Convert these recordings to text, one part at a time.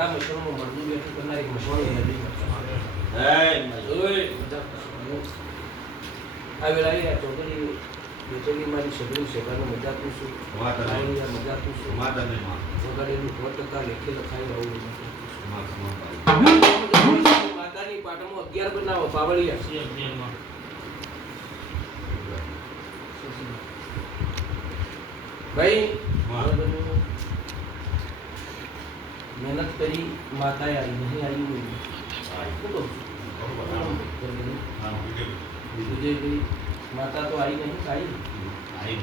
મોડા મશરૂમ મરદું બેઠું કરનારી મશરૂમ નદી આ વેળાએ આ ચોધરી બેઠેલી મારી સગડી સેવાનો મજા પૂછું મજા પૂછું વગાડેલું 100% લેખે લખાયું આવું માતાની પાટણમાં 11 બનાવો પાવળિયા ભાઈ મહેનત કરી માતાએ આવી નહીં આવી માતા તો આવી નહીં આવી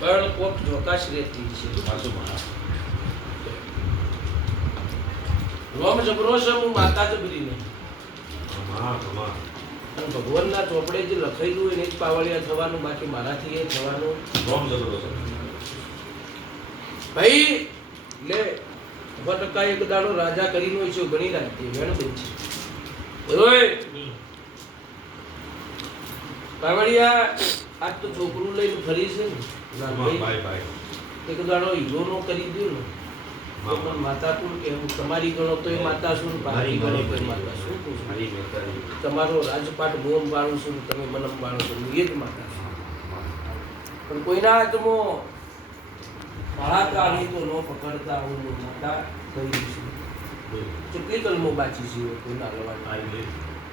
પણ કોક જોકાશ રહેતી છે રોમ જબરો છે હું માતા જબરી નહીં ભગવાનના ચોપડે જે લખેલું હોય ને જ પાવળિયા થવાનું બાકી મારાથી એ થવાનું રોમ જબરો છે ભાઈ લે 100% એક દાડો રાજા કરીને હોય છે ઘણી રાખતી વેણ બેન છે ઓય પાવળિયા આજ તો છોકરું લઈને ફરી છે ને ભાઈ એક દાડો હીરો નો કરી દઉં ને પણ માતા કુળ કે હું તમારી ગણો તો એ માતા છું મારી ગણો તો માતા છું તમારો રાજપાટ બોમ બાળું છું તમે મનમ બાળો છો એ જ માતા છું પણ કોઈના હાથમાં મહાકાળી તો ન પકડતા હું માતા કહી છું ચૂકી કલમો બાચી છે કોઈના લવાડ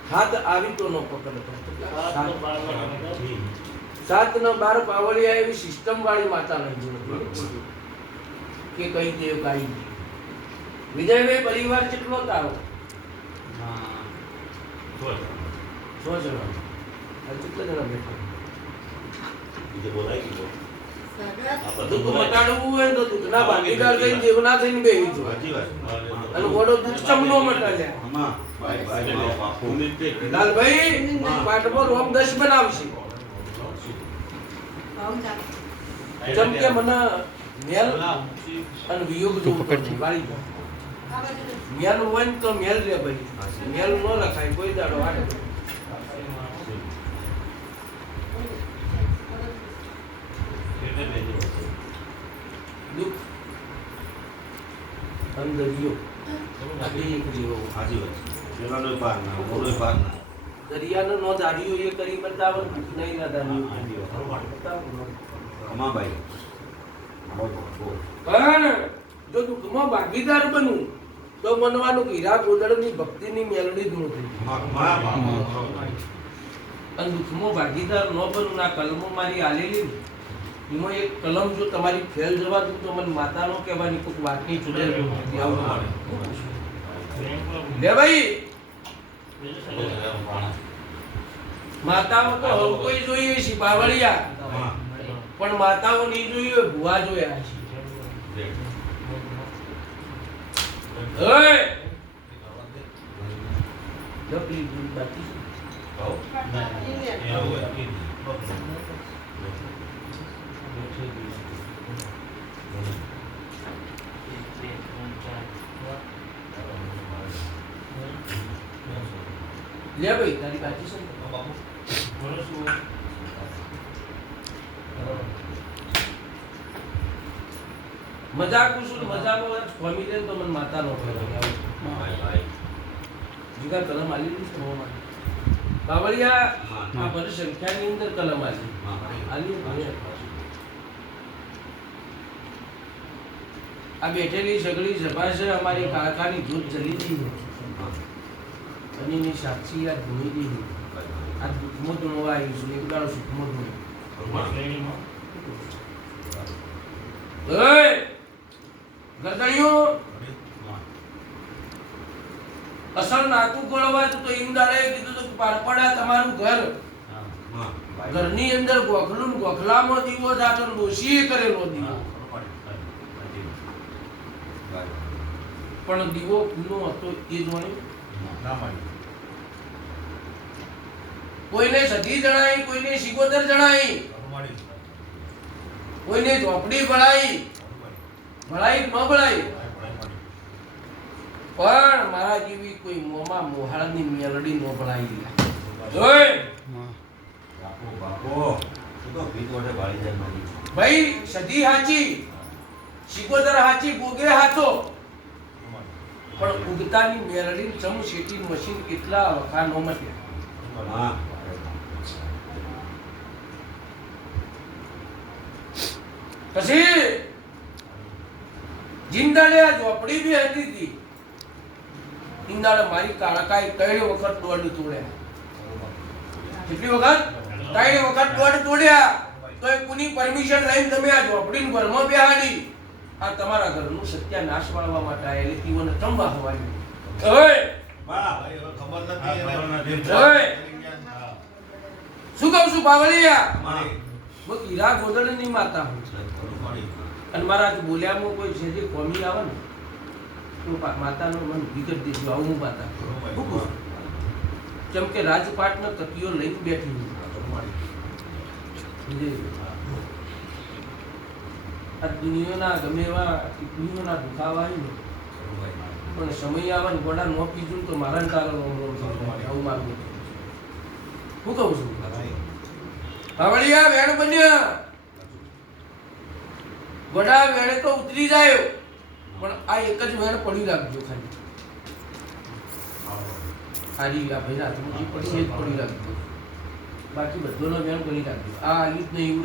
હાથ આવી તો ન પકડતા 7 ના 12 પાવળિયા એવી સિસ્ટમ વાળી માતા નહીં કે કઈ દેવ કાઈ વિજયભાઈ પરિવાર કેટલો તારો 100 જણા કેટલા જણા બેઠા બીજે બોલાય ગયો દુઃખ મટાડવું હોય તો દુઃખના ભાગીદાર થઈને દેવના થઈને બેહી જો અને ગોડો દુઃખ ચમનો મટાડ્યા લાલભાઈ પાટમાં રોમ 10 બનાવશે જેમ કે મને મેલ અને વિયોગ જો પકડતી વાળી મેલ હોય ને તો મેલ રે ભાઈ મેલ નો લખાય કોઈ દાડો આડે દુઃખ અંદરિયો આડી એક જીવો હાજી વાત પેલાનો પાર ના ઓનો પાર ના દરિયાનો નો દાડીઓ એ કરી બતાવ નહીં ના દાડીઓ અમાભાઈ પણ જો દુઃખમાં ભાગીદાર બનું તો મનવાનું હીરા ગોદડની ભક્તિની મેલડી દૂર થઈ અને દુઃખમાં ભાગીદાર ન બનું ના કલમો મારી આલેલી એમાં એક કલમ જો તમારી ફેલ જવા દઉં તો મને માતાનો કહેવાની કોઈક વાતની ચૂડેલ નથી આવું લે ભાઈ માતાઓ તો હવ કોઈ જોઈએ છે પાવળિયા પણ માતાઓ નહીં જોઈએ ભુવા જોયા છે ઓય ડબલી દૂધ બાકી લે ભાઈ તારી બાકી છે બાપુ મજાક કુસુલ મજાનો સ્વામી દે તો મન માતા નો ભાઈ જીગા કલમ આલી છે મોમાં બાવળિયા આ બધી સંખ્યાની અંદર કલમ આલી આ બેઠેલી સગળી સભા છે અમારી કાકાની દૂધ જલી હતી અને ની સાક્ષી આ ભૂમિ દી આ દુઃખમો તો આવી છે એક દાડો સુખમો તો ઓય ગરદણીઓ અસલ નાતું ગોળવા તો ઈમદારે કીધું તો પારપડા તમારું ઘર ઘરની અંદર ગોખલું ગોખલામાં દીવો જાતો ડોશીએ કરેલો દીવો પણ દીવો ખુલ્લો હતો એ જોણી ના માની કોઈને સધી જણાઈ કોઈને સિગોદર જણાઈ કોઈને ઝોપડી ભળાઈ ભળાઈ ન ભળાઈ પણ મારા જેવી કોઈ મોમાં મોહાળની મેલડી ન ભળાઈ ઓય બાપો તો ભીત ઓઢે ભાળી જાય મારી ભાઈ સધી હાચી સિગોદર હાચી ગોગે હાચો પણ ઉગતાની મેરડી ચમ શેટી મશીન કેટલા વખાનો મટ્યા. પછી જિંદાડે આ ઝોપડી બી હતી હતી. જિંદાડે મારી કાળકાએ 3 વખત દોડ તોડ્યા. કેટલી વખત? 3 વખત દોડ તોડ્યા. તો એ કોની પરમિશન લઈને તમે આ ઝોપડીની ઘરમાં બેહાડી? આ તમારા ઘરનું સત્યાનાશ વાળવા માટે આયેલી તીવન ચંબા હવાઈ. ઓય બા ભાઈ હવે ખબર નથી. ઓય શું કહું છું બાવળિયા? મારી હું હીરા ગોદડની માતા હું. અને મારા આજ બોલ્યામાં કોઈ છે જે કોમી આવે ને તો માતાનું મન વિગત દેજો. આવું હું માતા કેમ કે રાજપાટનો તકીઓ લઈને બેઠી હું. આ દુનિયાના ગમે એવા ટીપણીઓના દુખાવા હોય ને પણ સમય આવે ને ગોડા ન પીજું તો મારા તારો આવું મારું હું કહું છું. બાવળિયા વેણ બન્યા ગોડા વેણે તો ઉતરી જાય પણ આ એક જ વેણ પડી રાખજો ખાલી. આરી આ ભાઈ હાથમાં જે પડી એ જ પડી રાખજો. બાકી બધોનો વેણ કરી રાખજો. આ આલી જ નહીં.